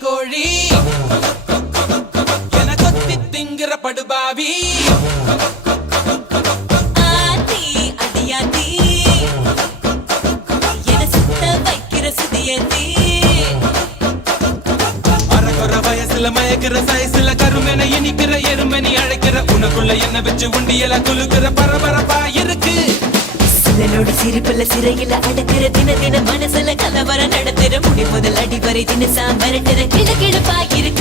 கோழி என கொத்தி திங்கிற படுபாவி ஆத்தி அடியாத்தி என சுத்த வைக்கிற சுதியத்தி அறகுற வயசுல மயக்கிற சைஸ்ல கருமென இனிக்கிற எருமனி அழைக்கிற உனக்குள்ள என்ன வச்சு உண்டியல குலுக்கிற பரபரப்பா இருக்கு சிலனோட சிரிப்புல சிறையில அடக்கிற தின தின மனசுல கலவரம் நடத்துற முடி முதல் அடி வரை தினசா மிரட்டுற கிழக்கிழப்பா இருக்கு